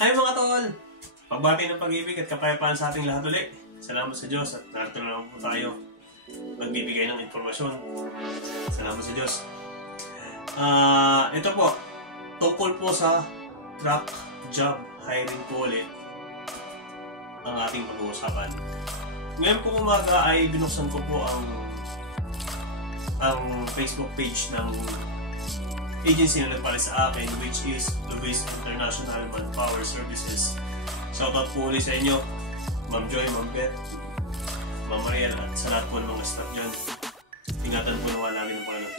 Ay mga tol! Pagbati ng pag-ibig at kapayapaan sa ating lahat ulit. Salamat sa Diyos at narito na lang po tayo magbibigay ng informasyon. Salamat sa Diyos. Ito po, tungkol po sa truck job hiring po ulit ang ating pag-uusapan. Ngayon po umaga ay binuksan ko po ang Facebook page ng agency na nagpala sa akin, which is Luis International Manpower Services. Shoutout po ulit sa inyo, Ma'am Joy, Ma'am Beth, Ma'am Mariel, at sa lahat po ng mga staff dyan. Ingatan po naman namin ng Panginoon.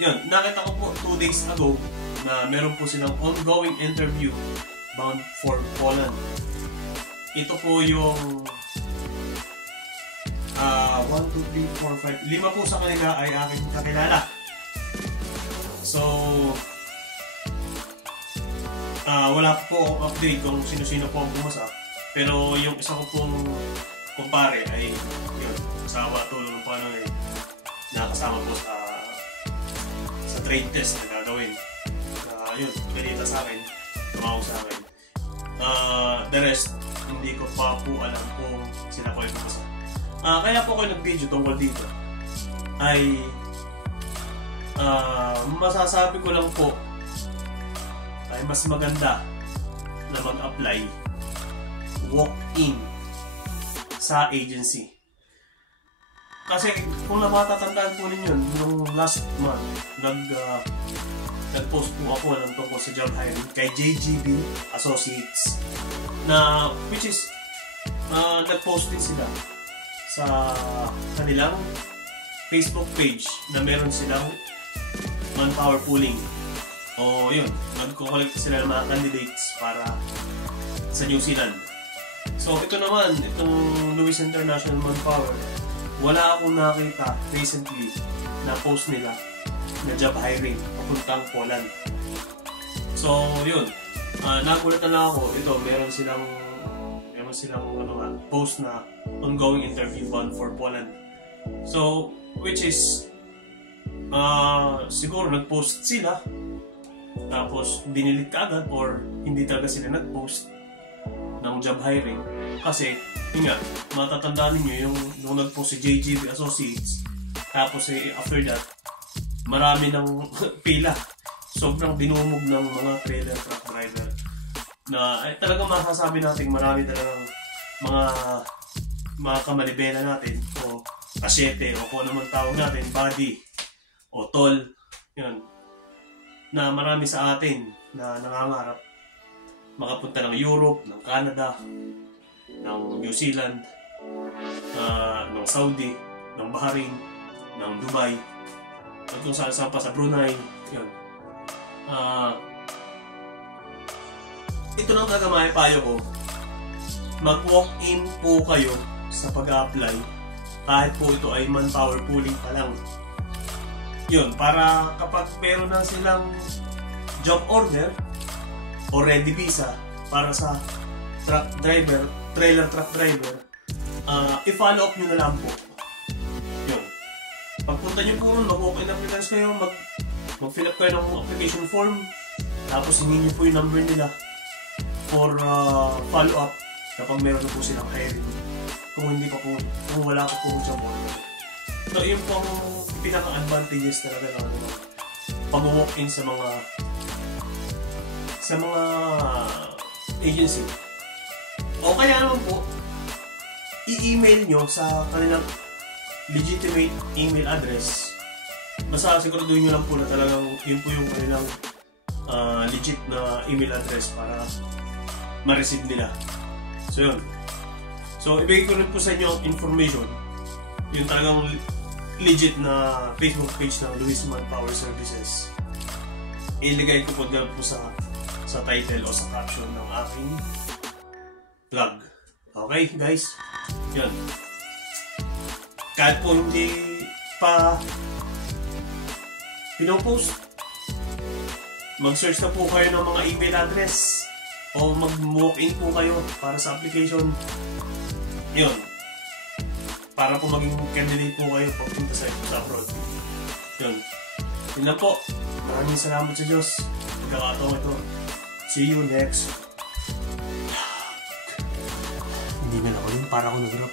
Yun, nakita ko po 2 days ago na meron po silang ongoing interview bound for Poland. Ito po yung 1, 2, 3, 4, 5, 5 po sa kanila ay aking kakilala. So, wala po akong update kung sino-sino po ang bumasa. Pero yung isa ko pong kumpare ay yun, kasama tulong ng paano eh, nakasama po sa trade test na gagawin. Yun, balita sa akin, tumawag sa akin. The rest, hindi ko pa po alam kung sila ko ay bumasa. Kaya po ako nag-video tungkol dito ay masasabi ko lang po ay mas maganda na mag-apply walk-in sa agency. Kasi kung matatandaan po ninyo, nung last month nag-post po ako ng tungkol sa job hiring kay JGB Associates na which is nag-post din sila sa kanilang Facebook page na meron silang manpower pooling. O yun, nagko-collect sila ng mga candidates para sa New Zealand. So ito naman, itong Luis International Manpower, wala akong nakita recently na post nila na job hiring papuntang Poland. So yun, nagulat na lang ako, ito meron silang post na ongoing interview bound for Poland. So which is siguro nag-post sila tapos dinilit ka agad or hindi talaga sila nag-post ng job hiring kasi yun nga, matatandaan ninyo yung nag-post si JGB Associates tapos after that marami ng pila, sobrang dinumog ng mga trailer truck driver na talagang masasabi natin marami talagang mga kamalibela natin o asyete o kung ano man tawag natin, body o tol, yun, na marami sa atin na nangangarap makapunta ng Europe, ng Canada, ng New Zealand, ng Saudi, ng Bahrain, ng Dubai, at kung saan pa sa Brunei, yun. Ito lang talaga maipayo ko, mag-walk-in po kayo sa pag-apply kahit po ito ay manpower pooling pa lang. Yun, para kapag meron na silang job order o ready visa para sa truck driver, trailer truck driver, i-follow up nyo na lang po. Yun. Pagpunta nyo po nun, mag-walk-in applicants kayo, mag-fill up kayo ng application form, tapos hingin nyo po yung number nila for follow up kapag meron na po silang hiring. Kung hindi pa po, kung wala pa po job order. So, yun po ang pinaka-advantages talaga ng pag-walk-in sa mga agency. O kaya naman po, i-email nyo sa kanilang legitimate email address. Basta siguraduhin nyo lang po na talagang yun po yung kanilang legit na email address para ma-receive nila. So, yun. So, ibigay ko rin po sa inyo ang information. Yung talagang legit na Facebook page ng Luis Manpower Services. Iligay ko po sa title o sa caption ng aking vlog. Okay, guys? Yan. Kahit po hindi pa pinopost, mag-search na po kayo ng mga email address o mag-walk-in po kayo para sa application. Yun. Para po maging candidate po kayo pagpunta sa abroad. Yun. Yun lang po. Maraming salamat sa Diyos. Pagkakataon ito. See you next. Hindi na ako yun, para ako nag-rap.